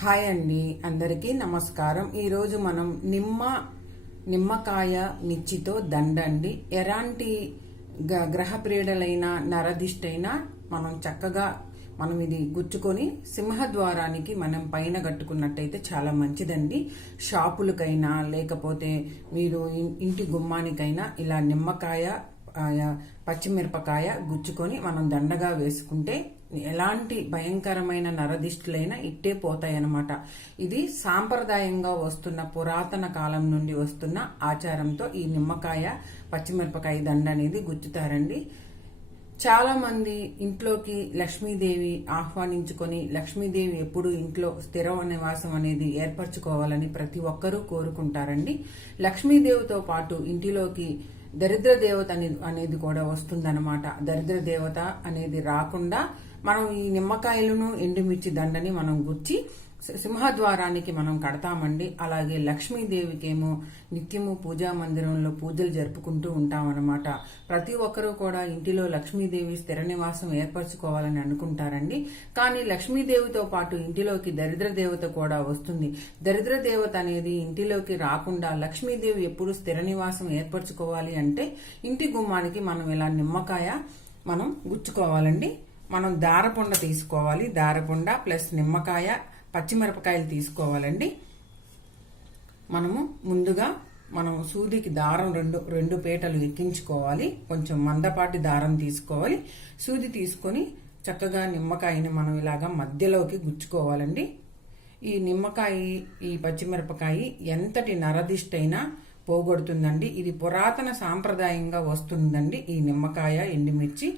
Hi అండి. అందరికీ నమస్కారం. ఈరోజు మనం నిమ్మ నిమ్మకాయ నిచ్చితో దండండి. ఎలాంటి గ- గ్రహ ప్రీడలైన నరదిష్టైనా మనం చక్కగా మనం ఇది గుచ్చుకొని సింహద్వారానికి మనం పైన కట్టుకున్నట్టయితే చాలా మంచిదండి. షాపులకైనా లేకపోతే మీరు ఇంటి గుమ్మానికైనా ఇలా నిమ్మకాయ పచ్చిమిరపకాయ గుచ్చుకొని మనం దండగా వేసుకుంటే ఎలాంటి భయంకరమైన నరదిష్టులైనా ఇట్టే పోతాయన్నమాట. ఇది సాంప్రదాయంగా వస్తున్న పురాతన కాలం నుండి వస్తున్న ఆచారంతో ఈ నిమ్మకాయ పచ్చిమిరపకాయ దండ అనేది గుచ్చుతారండి. చాలా మంది ఇంట్లోకి లక్ష్మీదేవి ఆహ్వానించుకొని లక్ష్మీదేవి ఎప్పుడు ఇంట్లో స్థిర నివాసం అనేది ఏర్పరచుకోవాలని ప్రతి ఒక్కరూ కోరుకుంటారండి. లక్ష్మీదేవితో పాటు ఇంటిలోకి దరిద్ర దేవత అనేది కూడా వస్తుందన్నమాట. దరిద్ర దేవత అనేది రాకుండా మనం ఈ నిమ్మకాయలను ఎండుమిర్చి దండని మనం గుచ్చి సింహద్వారానికి మనం కడతామండి. అలాగే లక్ష్మీదేవికేమో నిత్యము పూజా మందిరంలో పూజలు జరుపుకుంటూ ఉంటామన్నమాట. ప్రతి ఒక్కరూ కూడా ఇంటిలో లక్ష్మీదేవి స్థిర నివాసం ఏర్పరచుకోవాలని అనుకుంటారండి. కానీ లక్ష్మీదేవితో పాటు ఇంటిలోకి దరిద్ర దేవత కూడా వస్తుంది. దరిద్ర దేవత అనేది ఇంటిలోకి రాకుండా లక్ష్మీదేవి ఎప్పుడు స్థిర నివాసం ఏర్పరచుకోవాలి అంటే ఇంటి గుమ్మానికి మనం ఇలా నిమ్మకాయ మనం గుచ్చుకోవాలండి. మనం దారపుండ తీసుకోవాలి. దారపుండ ప్లస్ నిమ్మకాయ పచ్చిమిరపకాయలు తీసుకోవాలండి. మనము ముందుగా మనం సూదికి దారం రెండు రెండు పీటలు ఎక్కించుకోవాలి. కొంచెం మందపాటి దారం తీసుకోవాలి. సూది తీసుకొని చక్కగా నిమ్మకాయని మనం ఇలాగా మధ్యలోకి గుచ్చుకోవాలండి. ఈ నిమ్మకాయ ఈ పచ్చిమిరపకాయ ఎంతటి నరదిష్టైనా పోగొడుతుందండి. ఇది పురాతన సాంప్రదాయంగా వస్తుందండి ఈ నిమ్మకాయ ఎండుమిర్చి.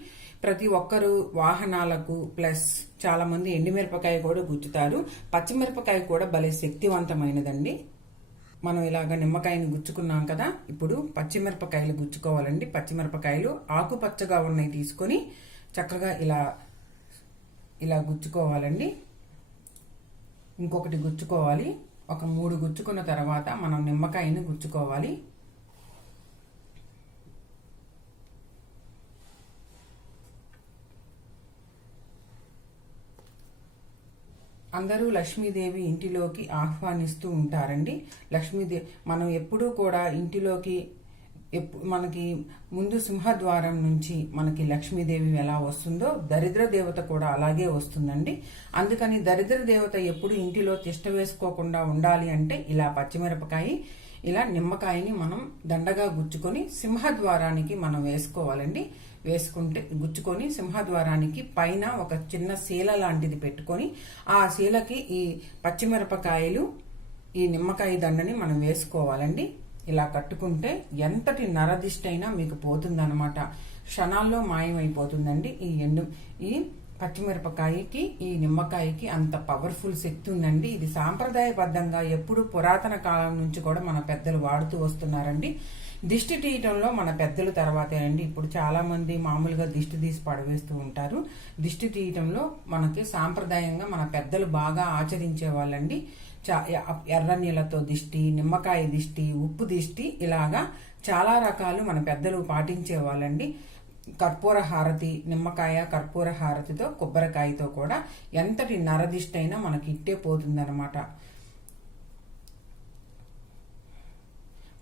ప్రతి ఒక్కరు వాహనాలకు ప్లస్ చాలా మంది ఎండుమిరపకాయ కూడా గుచ్చుతారు. పచ్చిమిరపకాయ కూడా భలే శక్తివంతమైనదండి. మనం ఇలాగ నిమ్మకాయని గుచ్చుకున్నాం కదా ఇప్పుడు పచ్చిమిరపకాయలు గుచ్చుకోవాలండి. పచ్చిమిరపకాయలు ఆకుపచ్చగా ఉన్నాయి తీసుకొని చక్కగా ఇలా ఇలా గుచ్చుకోవాలండి. ఇంకొకటి గుచ్చుకోవాలి. ఒక మూడు గుచ్చుకున్న తర్వాత మనం నిమ్మకాయని గుచ్చుకోవాలి. అందరూ లక్ష్మీదేవి ఇంటిలోకి ఆహ్వానిస్తూ ఉంటారండి. లక్ష్మీదేవి మనం ఎప్పుడూ కూడా ఇంటిలోకి మనకి ముందు సింహద్వారం నుంచి మనకి లక్ష్మీదేవి ఎలా వస్తుందో దరిద్ర దేవత కూడా అలాగే వస్తుందండి. అందుకని దరిద్ర దేవత ఎప్పుడు ఇంటిలో తిష్ట వేసుకోకుండా ఉండాలి అంటే ఇలా పచ్చిమిరపకాయ ఇలా నిమ్మకాయని మనం దండగా గుచ్చుకొని సింహద్వారానికి మనం వేసుకోవాలండి. వేసుకుంటే గుచ్చుకొని సింహద్వారానికి పైన ఒక చిన్న శీల లాంటిది పెట్టుకొని ఆ శీలకి ఈ పచ్చిమిరపకాయలు ఈ నిమ్మకాయ దండని మనం వేసుకోవాలండి. ఇలా కట్టుకుంటే ఎంతటి నరదిష్టైనా మీకు పోతుందన్నమాట. క్షణాల్లో మాయమైపోతుందండి ఈ ఎండు ఈ పచ్చిమిరపకాయకి ఈ నిమ్మకాయకి అంత పవర్ఫుల్ శక్తి ఉందండి ఇది సాంప్రదాయబద్ధంగా ఎప్పుడు పురాతన కాలం నుంచి కూడా మన పెద్దలు వాడుతూ వస్తున్నారండి. దిష్టి తీయటంలో మన పెద్దలు తర్వాతే అండి. ఇప్పుడు చాలామంది మామూలుగా దిష్టి తీసి పడవేస్తూ ఉంటారు. దిష్టి తీయటంలో మనకి సాంప్రదాయంగా మన పెద్దలు బాగా ఆచరించే వాళ్ళండి. చా- ఎర్ర నీళ్ళతో దిష్టి నిమ్మకాయ దిష్టి ఉప్పు దిష్టి ఇలాగా చాలా రకాలు మన పెద్దలు పాటించే వాళ్ళండి. కర్పూర హారతి నిమ్మకాయ కర్పూర హారతితో కొబ్బరికాయతో కూడా ఎంతటి నరదిష్టైనా మనకి ఇట్టే పోతుందన్నమాట.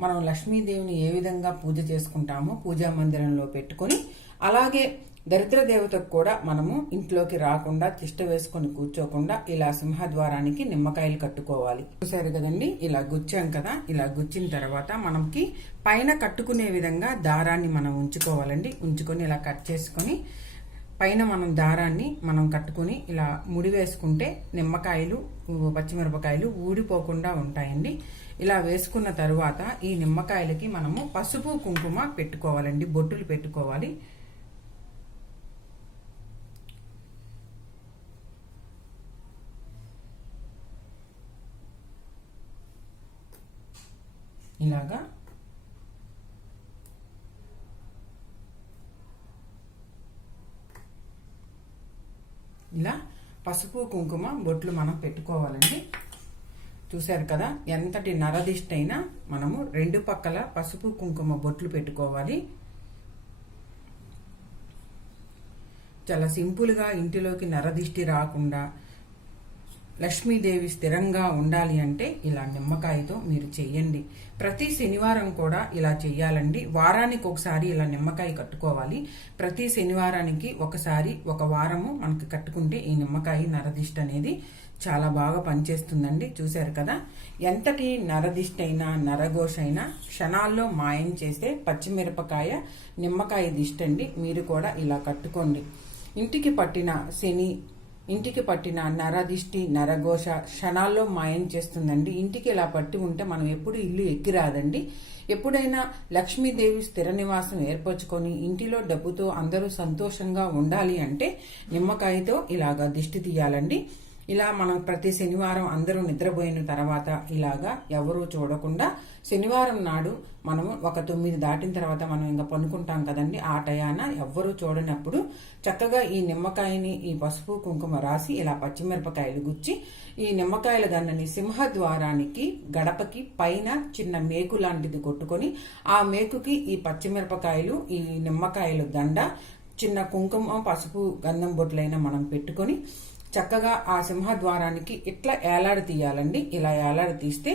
మనం లక్ష్మీదేవిని ఏ విధంగా పూజ చేసుకుంటామో పూజా మందిరంలో పెట్టుకొని అలాగే దరిద్ర దేవతకు కూడా మనము ఇంట్లోకి రాకుండా తిష్ట వేసుకొని కూర్చోకుండా ఇలా సింహద్వారానికి నిమ్మకాయలు కట్టుకోవాలి. చూసారు కదండి? ఇలా గుచ్చాం కదా? ఇలా గుచ్చిన తర్వాత మనకి పైన కట్టుకునే విధంగా దారాన్ని మనం ఉంచుకోవాలండి. ఉంచుకొని ఇలా కట్ చేసుకొని పైన మనం దారాన్ని మనం కట్టుకొని ఇలా ముడి వేసుకుంటే నిమ్మకాయలు పచ్చిమిరపకాయలు ఊడిపోకుండా ఉంటాయండి. ఇలా వేసుకున్న తరువాత ఈ నిమ్మకాయలకి మనము పసుపు కుంకుమ పెట్టుకోవాలండి బొట్టులు పెట్టుకోవాలి. ఇలాగా ఇలా పసుపు కుంకుమ బొట్లు మనం పెట్టుకోవాలండి. చూశారు కదా ఎంతటి నరదిష్టైనా మనము రెండు పక్కల పసుపు కుంకుమ బొట్లు పెట్టుకోవాలి. చాలా సింపుల్గా ఇంటిలోకి నరదిష్టి రాకుండా లక్ష్మీదేవి స్థిరంగా ఉండాలి అంటే ఇలా నిమ్మకాయతో మీరు చేయండి ప్రతి శనివారం కూడా ఇలా చేయాలండి వారానికి ఒకసారి ఇలా నిమ్మకాయ కట్టుకోవాలి. ప్రతి శనివారానికి ఒకసారి ఒక వారము మనకి కట్టుకుంటే ఈ నిమ్మకాయ నరదిష్ట అనేది చాలా బాగా పనిచేస్తుందండి. చూశారు కదా? ఎంతటి నరదిష్ట అయినా నరఘోష అయినా క్షణాల్లో మాయం చేసే పచ్చిమిరపకాయ నిమ్మకాయ దిష్టండి. మీరు కూడా ఇలా కట్టుకోండి. ఇంటికి పట్టిన శని ఇంటికి పట్టిన నరదిష్టి నరఘోష క్షణాల్లో మాయం చేస్తుందండి. ఇంటికి ఇలా పట్టి ఉంటే మనం ఎప్పుడు ఇల్లు ఎక్కిరాదండి ఎప్పుడైనా లక్ష్మీదేవి స్థిర నివాసం ఏర్పరచుకొని ఇంటిలో డబ్బుతో అందరూ సంతోషంగా ఉండాలి అంటే నిమ్మకాయతో ఇలాగా దిష్టి తీయాలండి. ఇలా మనం ప్రతి శనివారం అందరూ నిద్రపోయిన తర్వాత ఇలాగా ఎవరూ చూడకుండా శనివారం నాడు మనము ఒక తొమ్మిది దాటిన తర్వాత మనం ఇంకా పనుకుంటాం కదండి. ఆ టయాన ఎవ్వరూ చూడనప్పుడు చక్కగా ఈ నిమ్మకాయని ఈ పసుపు కుంకుమ రాసి ఇలా పచ్చిమిరపకాయలు గుచ్చి ఈ నిమ్మకాయల దండని సింహద్వారానికి గడపకి పైన చిన్న మేకు లాంటిది కొట్టుకొని ఆ మేకుకి ఈ పచ్చిమిరపకాయలు ఈ నిమ్మకాయలు దండ చిన్న కుంకుమ పసుపు గంధం బొట్లైనా మనం పెట్టుకొని చక్కగా ఆ సింహద్వారానికి ఇట్లా ఏలాడ తీయాలండి ఇలా ఏలాడ తీస్తే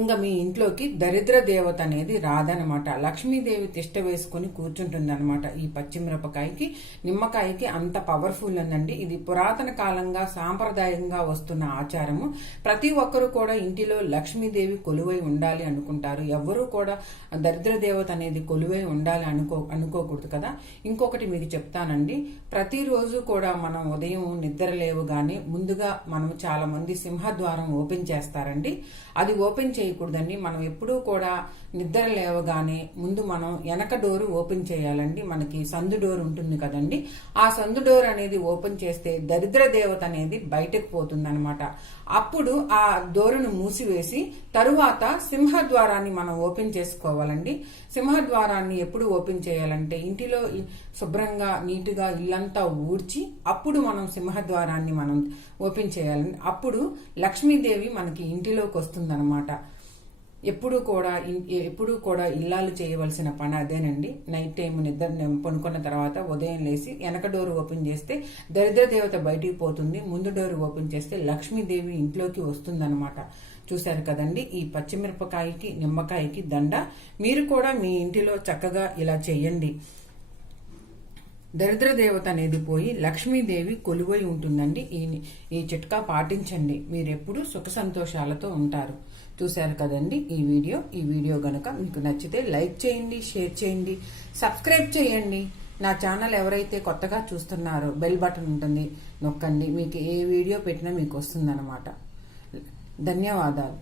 ఇంకా మీ ఇంట్లోకి దరిద్ర దేవత అనేది రాదనమాట లక్ష్మీదేవి తిష్ట వేసుకుని కూర్చుంటుంది అనమాట ఈ పచ్చిమిరపకాయకి. నిమ్మకాయకి అంత పవర్ఫుల్ ఉందండి. ఇది పురాతన కాలంగా సాంప్రదాయంగా వస్తున్న ఆచారము. ప్రతి ఒక్కరు కూడా ఇంటిలో లక్ష్మీదేవి కొలువై ఉండాలి అనుకుంటారు. ఎవ్వరూ కూడా దరిద్ర దేవత అనేది కొలువై ఉండాలి అనుకో అనుకోకూడదు కదా. ఇంకొకటి మీకు చెప్తానండి. ప్రతిరోజు కూడా మనం ఉదయం నిద్ర లేవగానే ముందుగా మనం చాలా మంది సింహద్వారం ఓపెన్ చేస్తారండి. అది ఓపెన్ చేయకూడదండి. మనం ఎప్పుడూ కూడా నిద్ర లేవగానే ముందు మనం వెనక డోరు ఓపెన్ చేయాలండి. మనకి సందు డోర్ ఉంటుంది కదండి. ఆ సందు డోర్ అనేది ఓపెన్ చేస్తే దరిద్ర దేవత అనేది బయటకు పోతుందనమాట అప్పుడు ఆ డోరును మూసివేసి తరువాత సింహద్వారాన్ని మనం ఓపెన్ చేసుకోవాలండి. సింహద్వారాన్ని ఎప్పుడు ఓపెన్ చేయాలంటే ఇంటిలో శుభ్రంగా నీటుగా ఇల్లంతా ఊడ్చి అప్పుడు మనం సింహద్వారాన్ని మనం ఓపెన్ చేయాలండి. అప్పుడు లక్ష్మీదేవి మనకి ఇంటిలోకి వస్తుందన్నమాట. ఎప్పుడూ కూడా ఎప్పుడూ కూడా ఇల్లాలు చేయవలసిన పని అదేనండి. నైట్ టైం నిద్ర పనుకున్న తర్వాత ఉదయం లేచి వెనక డోర్ ఓపెన్ చేస్తే దరిద్ర దేవత బయటికి పోతుంది. ముందు డోర్ ఓపెన్ చేస్తే లక్ష్మీదేవి ఇంట్లోకి వస్తుందన్నమాట. చూశారు కదండి ఈ పచ్చిమిరపకాయకి నిమ్మకాయకి దండ. మీరు కూడా మీ ఇంటిలో చక్కగా ఇలా చేయండి దరిద్ర దేవత అనేది పోయి లక్ష్మీదేవి కొలువై ఉంటుందండి. ఈ ఈ చిట్కా పాటించండి. మీరెప్పుడు సుఖ సంతోషాలతో ఉంటారు. చూశారు కదండి ఈ వీడియో? ఈ వీడియో గనక మీకు నచ్చితే లైక్ చేయండి షేర్ చేయండి సబ్స్క్రైబ్ చేయండి. నా ఛానల్ ఎవరైతే కొత్తగా చూస్తున్నారో బెల్ బటన్ ఉంటుంది నొక్కండి. మీకు ఏ వీడియో పెట్టినా మీకు వస్తుందన్నమాట. ధన్యవాదాలు.